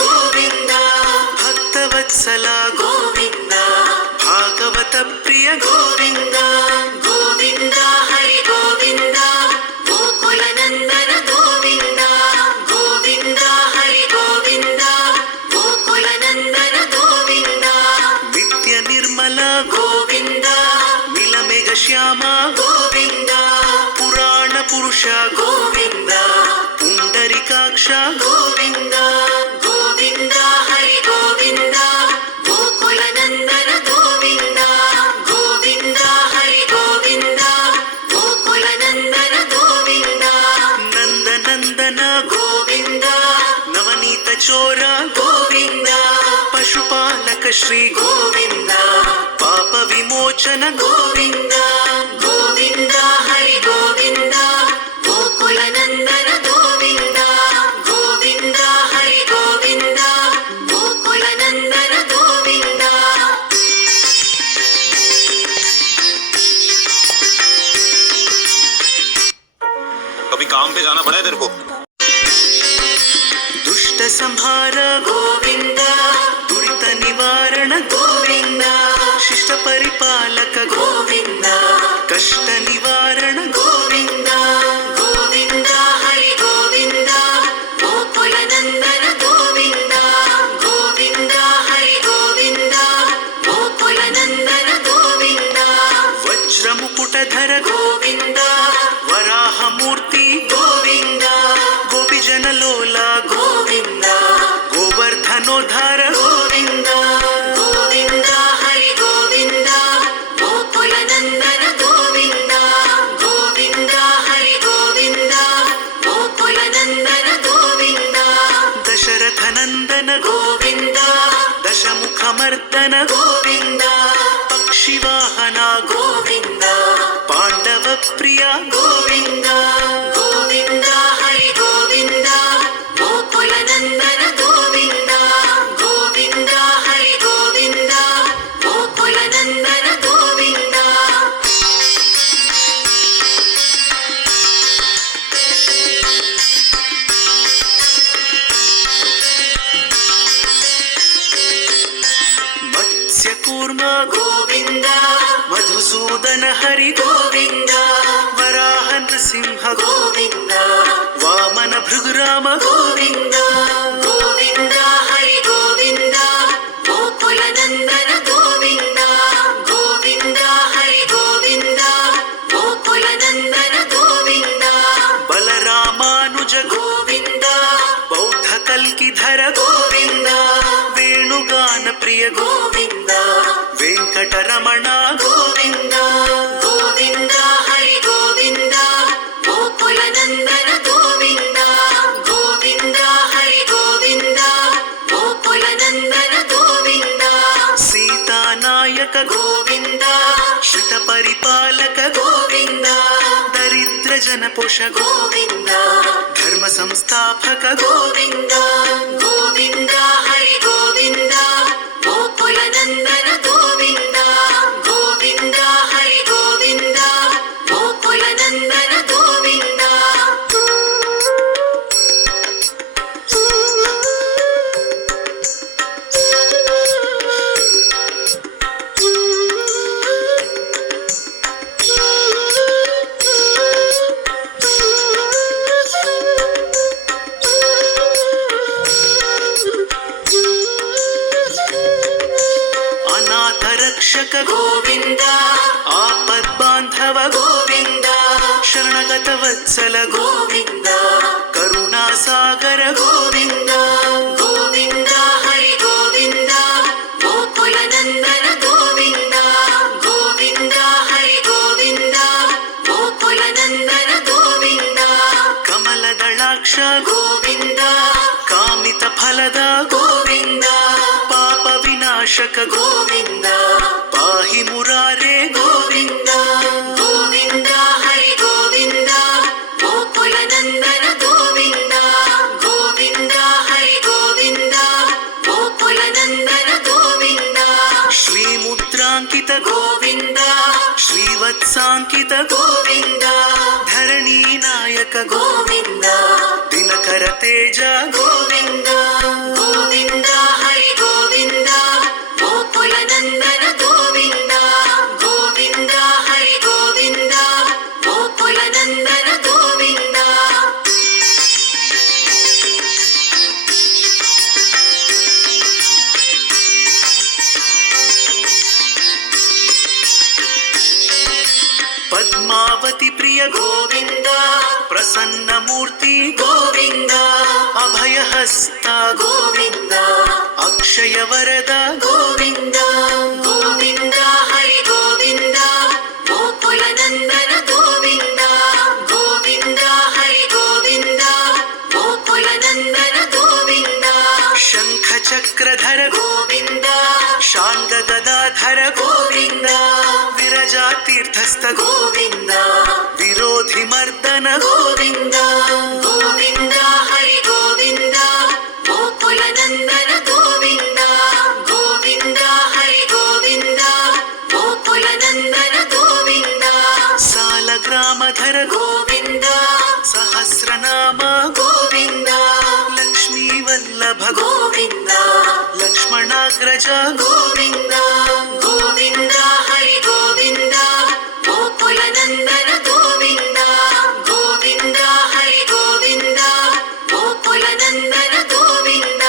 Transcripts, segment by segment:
ಗೋವಿಂದ, ಭಕ್ತವತ್ಸಲ ಗೋವಿಂದ, ಭಾಗವತ ಪ್ರಿಯ ಗೋವಿಂದ, ಗೋವಿಂದ ಹರಿ ಗೋವಿಂದ, ಗೋಕುಲ ನಂದನ ಗೋವಿಂದ, ಗೋವಿಂದ ಹರಿ ಗೋವಿಂದ, ಗೋಕುಲ ನಂದನ ಗೋವಿಂದ, ನಿತ್ಯ ನಿರ್ಮಲ ಗೋವಿಂದ, ನೀಲಮೇಘ ಶ್ಯಾಮ ಗೋವಿಂದ, ಪುರಾಣ ಪುರುಷ ಗೋವಿಂದ, ಪುಂಡರಿಕಾಕ್ಷ ಗೋವಿಂದ, ಗೋವಿಂದ ಹರಿ ಗೋವಿಂದ, ಗೋಕುಲ ನಂದನ ಗೋವಿಂದ, ಗೋವಿಂದ ಹರಿ ಗೋವಿಂದ, ಗೋಕುಲ ನಂದನ ಗೋವಿಂದ, ನಂದನಂದನ ಗೋವಿಂದ, ನವನೀತ ಚೋರ ಗೋವಿಂದ, ಪಶುಪಾಲಕ ಶ್ರೀ ಗೋವಿಂದ, ಪಾಪ ವಿಮೋಚನ ಗೋವಿಂದ, ಗೋವಿಂದ ಹರಿ ಗೋವಿಂದ, ಗೋಕುಲ ನಂದನ ಗೋವಿಂದ, ಗೋವಿಂದ ಹರಿ ಗೋವಿಂದ, ಗೋಕುಲ ನಂದನ ಗೋವಿಂದ. कभी काम पे जाना पड़ा है तेरे को? ದುಷ್ಟ ಸಂಹಾರ ಗೋವಿಂದ, ದುರಿತ ನಿವಾರಣ ಗೋವಿಂದ, ಶಿಷ್ಟ ಪರಿಪಾಲಕ ಗೋವಿಂದ, ಕಷ್ಟ ನಿವಾರಣ ಗೋವಿಂದ, ಗೋವಿಂದ ಹರಿ ಗೋವಿಂದ, ಗೋಕುಲ ನಂದನ ಗೋವಿಂದ, ಗೋವಿಂದ ಹರಿ ಗೋವಿಂದ, ಗೋಕುಲ ನಂದನ ಗೋವಿಂದ, ವಜ್ರ ಮುಕುಟಧರ ಗೋವಿಂದ, ವರಾಹ ಮೂರ್ತಿ ಗೋವಿಂದ, ಗೋಪಿ ಜನಲೋಲ ಗೋವಿಂದ, ಗೋವರ್ಧನೋದ್ಧಾರ ಗೋವಿಂದ, ಗೋವಿಂದ ಹರಿ ಗೋವಿಂದ, ಗೋಕುಲ ನಂದನ ಗೋವಿಂದ, ಗೋವಿಂದ ಹರಿ ಗೋವಿಂದ, ಗೋಕುಲ ನಂದನ ಗೋವಿಂದ, ದಶರಥ ನಂದನ ಗೋವಿಂದ, ದಶಮುಖ ಮರ್ದನ ಗೋವಿಂದ, ಪಕ್ಷಿವಾಹನ ಗೋವಿಂದ, ಪಾಂಡವ ಪ್ರಿಯ ಗೋವಿಂದ, ಗೋವಿಂದ ಹರಿ ಗೋವಿಂದ, ಗೋಕುಲ ನಂದನ ಗೋವಿಂದ, ಗೋವಿಂದ ಹರಿ ಗೋವಿಂದ, ಗೋಕುಲ ನಂದನ ಗೋವಿಂದ. ಮತ್ಸ್ಯ ಕೂರ್ಮ ಗೋವಿಂದ, ಮಧುಸೂದನ ಹರಿ ಗೋವಿಂದ, ವರಾಹ ನೃಸಿಂಹ ಗೋವಿಂದ, ವಾಮನ ಭೃಗುರಾಮ ಗೋವಿಂದ, ಗೋವಿಂದ ಹರಿ ಗೋವಿಂದ, ಗೋಕುಲ ನಂದನ ಗೋವಿಂದ, ಗೋವಿಂದ ಹರಿ ಗೋವಿಂದ, ಗೋಕುಲ ನಂದನ ಗೋವಿಂದ, ಬಲರಾಮಾನುಜ ಗೋವಿಂದ, ಬೌದ್ಧ ಕಲ್ಕಿಧರ ಗೋವಿಂದ, ವೇಣುಗಾನ ಪ್ರಿಯ ಗೋವಿಂದ, ವೆಂಕಟರಮಣ ಗೋವಿಂದ, ಗೋವಿಂದ ಹರಿ ಗೋವಿಂದ, ಗೋಕುಲ ನಂದನ ಗೋವಿಂದ, ಗೋವಿಂದ ಹರಿ ಗೋವಿಂದ, ಗೋಕುಲ ನಂದನ ಗೋವಿಂದ, ಸೀತಾನಾಯಕ ಗೋವಿಂದ, ಶ್ರಿತ ಪರಿಪಾಲಕ ಗೋವಿಂದ, ದರಿದ್ರ ಜನಪೋಷ ಗೋವಿಂದ, ಧರ್ಮ ಸಂಸ್ಥಾಪಕ ಗೋವಿಂದ, ಗೋವಿಂದ ಹರಿ ಗೋವಿಂದ, ಗೋಕುಲ ನಂದನ ಗೋವಿಂದ, ಗೋವಿಂದ ಹರಿ ಗೋವಿಂದ, ಗೋಕುಲ ನಂದನ ಗೋವಿಂದ. ಅನಾಥ ರಕ್ಷಕ ಗೋವಿಂದ, ಆಪದ್ ಬಾಂಧವ ಗೋವಿಂದ, ಶರಣಗತ ವತ್ಸಲ ಗೋವಿಂದ, ಕರುಣಾಸಾಗರ ಗೋವಿಂದ, ಗೋವಿಂದ ಹರಿ ಗೋವಿಂದ, ಗೋಕುಲ ನಂದನ ಗೋವಿಂದ, ಗೋವಿಂದ ಹರಿ ಗೋವಿಂದ, ಗೋಕುಲ ನಂದನ ಗೋವಿಂದ, ಕಮಲದಳಾಕ್ಷ ಗೋವಿಂದ, ಕಾಮಿತ ಫಲದ ಗೋವಿಂದ, ಪಾಪ ವಿನಾಶಕ ಗೋವಿಂದ, ಪಾಹಿ ಮುರಾರೇ ಗೋವಿಂದ, ಗೋವಿಂದ ಹರಿ ಗೋವಿಂದ, ಗೋಕುಲ ನಂದನ ಗೋವಿಂದ, ಗೋವಿಂದ ಹರಿ ಗೋವಿಂದ, ಗೋಕುಲ ನಂದನ ಗೋವಿಂದ, ಶ್ರೀ ಮುದ್ರಾಂಕಿತ ಗೋವಿಂದ, ಶ್ರೀವತ್ಸಾಂಕಿತ ಗೋವಿಂದ, ಧರಣಿ ನಾಯಕ ಗೋವಿಂದ, ದಿನಕರ ತೇಜ ಗೋವಿಂದ. ಪ್ರಿಯ ಗೋವಿಂದ ಪ್ರಸನ್ನ ಮೂರ್ತಿ ಗೋವಿಂದ ಅಭಯಹಸ್ತ ಗೋವಿಂದ ಅಕ್ಷಯ ವರದ ಗೋವಿಂದ ಗೋವಿಂದ ಹರಿ ಗೋವಿಂದ ಗೋಕುಲ ನಂದನ ಗೋವಿಂದ ಗೋವಿಂದ ಹರಿ ಗೋವಿಂದ ಗೋಕುಲ ನಂದನ ಗೋವಿಂದ ಶಂಖ ಚಕ್ರಧರ ಗೋವಿಂದ ಶಾಂಗ ಗದಾಧರ ಗೋವಿಂದ ವಿರಜಾ ತೀರ್ಥಸ್ಥ ಗೋವಿಂದ ವಿರೋಧಿ ಮರ್ದನ ಗೋವಿಂದ ಗೋವಿಂದ ಹರಿ ಗೋವಿಂದ ಗೋಕುಲ ನಂದನ ಗೋವಿಂದ ಗೋವಿಂದ ಹರಿ ಗೋವಿಂದ ಗೋಕುಲ ನಂದನ ಗೋವಿಂದ ಸಾಲಗ್ರಾಮಧರ ಗೋವಿಂದ ಸಹಸ್ರನಾಮ ಗೋವಿಂದ ಲಕ್ಷ್ಮೀ ವಲ್ಲಭ ಗೋವಿಂದ ಲಕ್ಷ್ಮಣಾಗ್ರಜ ಗೋವಿಂದ ಗೋವಿಂದ ಹರಿ ಗೋವಿಂದ ಗೋಕುಲ ನಂದನ ಗೋವಿಂದ ಗೋವಿಂದ ಹರಿ ಗೋವಿಂದ ಗೋಕುಲ ನಂದನ ಗೋವಿಂದ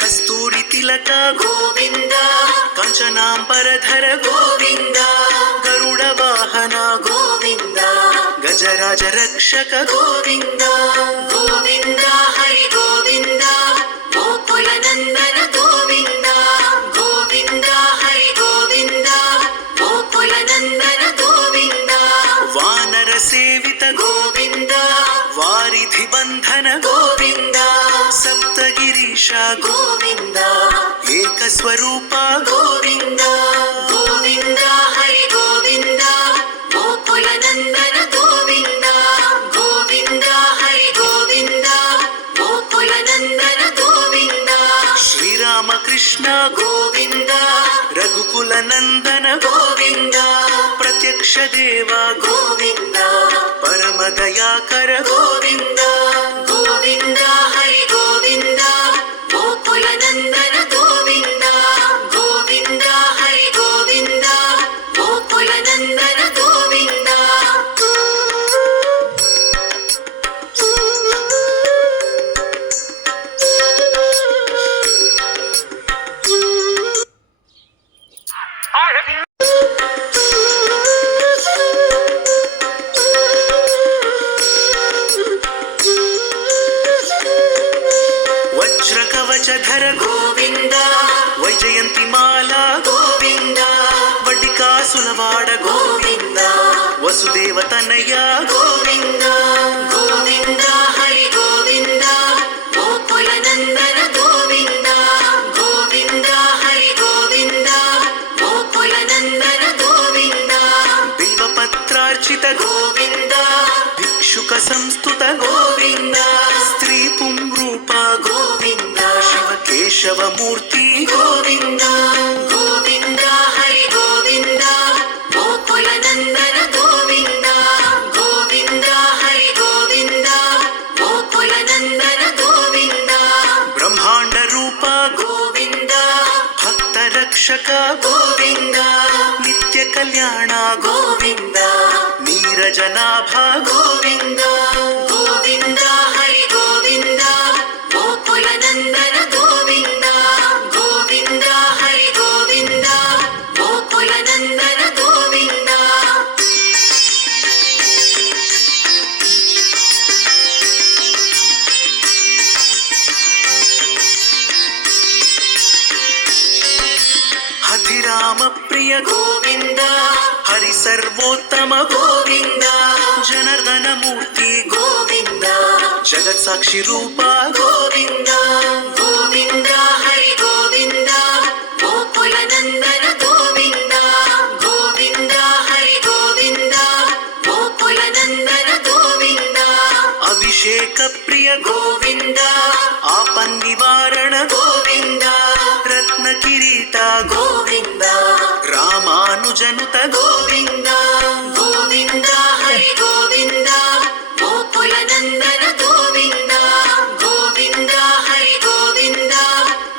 ಕಸ್ತೂರಿ ತಿಲಕ ಗೋವಿಂದ ಕಾಂಚನಾಂಬರಧರ ಗೋವಿಂದ ಗರುಡ ವಾಹನ ಗೋವಿಂದ ಗಜರಾಜ ರಕ್ಷಕ ಗೋವಿಂದ ಗೋವಿಂದ ಹರಿ ಗೋವಿಂದ ಗೋಕುಲ ನಂದನ ಗೋವಿಂದ ಗೋವಿಂದ ಹರಿ ಗೋವಿಂದ ಗೋಕುಲ ನಂದನ ಗೋವಿಂದ ವಾನರ ಸೇವಿತ ಗೋವಿಂದ ವಾರಿಧಿ ಬಂಧನ ಗೋವಿಂದ ಸಪ್ತಗಿರೀಶ ಗೋವಿಂದ ಏಕ ಸ್ವರೂಪ ಗೋವಿಂದ ಗೋವಿಂದ ಹರಿ ಗೋವಿಂದ ಗೋಕುಲ ನಂದನ ಗೋವಿಂದ ಗೋವಿಂದ ಹರಿ ಗೋವಿಂದ ಗೋಕುಲ ನಂದನ ಗೋವಿಂದ ಶ್ರೀರಾಮ ಕೃಷ್ಣ ಗೋವಿಂದ ರಘುಕುಲ ನಂದನ ಗೋವಿಂದ ಪ್ರತ್ಯಕ್ಷ ದೇವ ಗೋವಿಂದ ಪರಮ ದಯಾಕರ ಗೋವಿಂದ ಗೋವಿಂದ ಹರಿ ಗೋವಿಂದ ಗೋಕುಲ ನಂದನ ಗೋವಿಂದ ಗೋವಿಂದ ಹರಿ ಗೋವಿಂದ ಗೋಕುಲ ನಂದನ ಗೋವಿಂದ ವಜ್ರ ಕವಚಧರ ಗೋವಿಂದ ವೈಜಯಂತಿ ಮಾಲಾ ಗೋವಿಂದ ವಡ್ಡಿಕಾಸುಲವಾಡ ಗೋವಿಂದ ವಸುದೇವ ತನಯ ಗೋವಿಂದ ಗೋವಿಂದ ಹರಿ ಗೋವಿಂದ ಗೋಕುಲ ನಂದನ ಗೋವಿಂದ ಗೋವಿಂದ ಹರಿ ಗೋವಿಂದ ಗೋಕುಲ ನಂದನ ಗೋವಿಂದ ಬಿಲ್ವಪತ್ರಾರ್ಚಿತ ಗೋವಿಂದ ಭಿಕ್ಷುಕ ಸಂಸ್ತುತ ಗೋವಿಂದ ಸ್ತ್ರೀ ಪುಂರೂಪ ಗೋವಿಂದ ಶಿವ ಕೇಶವ ಮೂರ್ತಿ ಗೋವಿಂದ ಗೋವಿಂದ ಹರಿ ಗೋವಿಂದ ಗೋಕುಲ ನಂದನ ಗೋವಿಂದ ಗೋವಿಂದ ಹರಿ ಗೋವಿಂದ ಗೋಕುಲ ನಂದನ ಗೋವಿಂದ ಬ್ರಹ್ಮಾಂಡ ರೂಪ ಗೋವಿಂದ ಭಕ್ತ ರಕ್ಷಕ ಗೋವಿಂದ ನಿತ್ಯ ಕಲ್ಯಾಣ ಗೋವಿಂದ ನೀರಜನಾಭ ಗೋವಿಂದ ಗೋವಿಂದ ಹರಿ ಗೋವಿಂದ ಗೋಕುಲ ನಂದನ ಗೋವಿಂದ ಗೋವಿಂದ ಹರಿ ಗೋವಿಂದ ಗೋಕುಲ ನಂದನ ಗೋವಿಂದ ಹಧಿರಾಮ ಪ್ರಿಯ ಗೋವಿಂದ ಹರಿ ಸರ್ವೋತ್ತಮ ಗೋವಿಂದ ಜನಾರ್ದನ ಮೂರ್ತಿ ಗೋವಿಂದ ಜಗತ್ ಸಾಕ್ಷಿ ರೂಪ ಗೋವಿಂದ ಗೋವಿಂದ ಹರಿ ಗೋವಿಂದ ಗೋಕುಲ ನಂದನ ಗೋವಿಂದ ಗೋವಿಂದ ಹರಿ ಗೋವಿಂದ ಗೋಕುಲ ನಂದನ ಗೋವಿಂದ ಅಭಿಷೇಕ ಪ್ರಿಯ ಗೋವಿಂದ ಆಪನ್ ನಿವಾರಣ ಗೋವಿಂದ ರತ್ನ ಕಿರೀಟ ಗೋವಿಂದ ರಾಮಾನುಜನುತ ಗೋವಿಂದ ಗೋವಿಂದ ಹರಿ ಗೋವಿಂದ ಗೋಕುಲ ನಂದನ ಗೋವಿಂದ ಗೋವಿಂದ ಹರಿ ಗೋವಿಂದ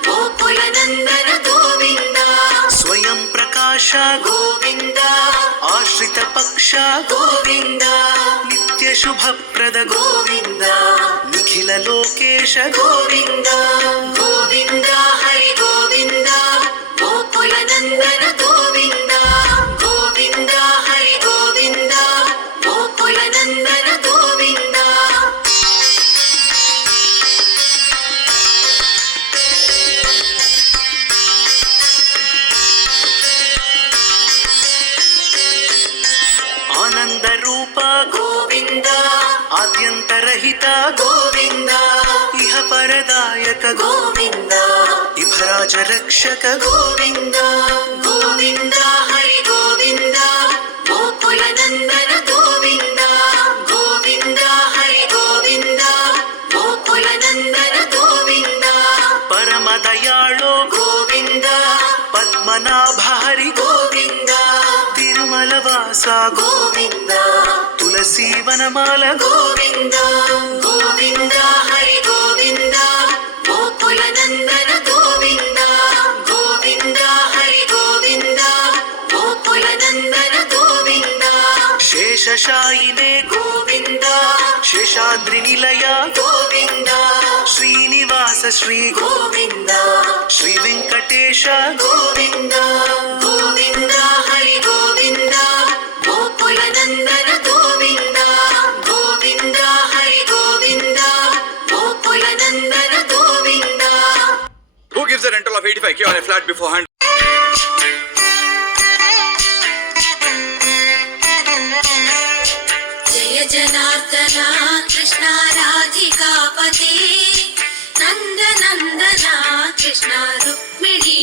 ಗೋಕುಲ ನಂದನ ಗೋವಿಂದ ಸ್ವಯಂ ಪ್ರಕಾಶ ಗೋವಿಂದ ಆಶ್ರಿತ ಪಕ್ಷ ಗೋವಿಂದ ನಿತ್ಯ ಶುಭಪ್ರದ ಗೋವಿಂದ ನಿಖಿಲ అఖిల లోకేశ గోవింద గోవింద హరి గోవింద గోకుల నందన గోవింద గోవింద హరి గోవింద గోకుల నందన గోవింద ఆనంద రూప గోవింద ఆద్యంతరహిత గోవింద ఇహ పరదాయక గోవింద ఇభరాజ రక్షక గోవింద గోవింద హరి గోవింద గోకుల నందన గోవింద గోవింద హరి గోవింద గోకుల నందన గోవింద పరమ దయాళో గోవింద పద్మనాభ హరి గోవింద తిరుమల వాస గోవింద తులసీ వనమాల గోవింద గోవింద హరి గోవింద గోకుల నందన గోవింద గోవింద హరి గోవింద గోకుల నందన గోవింద శేషశాయినే గోవింద శేషాద్రి నిలయ గోవింద శ్రీనివాస శ్రీ గోవింద శ్రీ వెంకటేశ గోవింద గోవింద హరి గోవింద గోకుల నందన గోవింద గోవింద హరి గోవింద గోకుల నందన Govinda Who gives a rental of 85k on a flat beforehand? Jaya Janardhana Krishna రాధికాపతి నందనందన Krishna Rukmini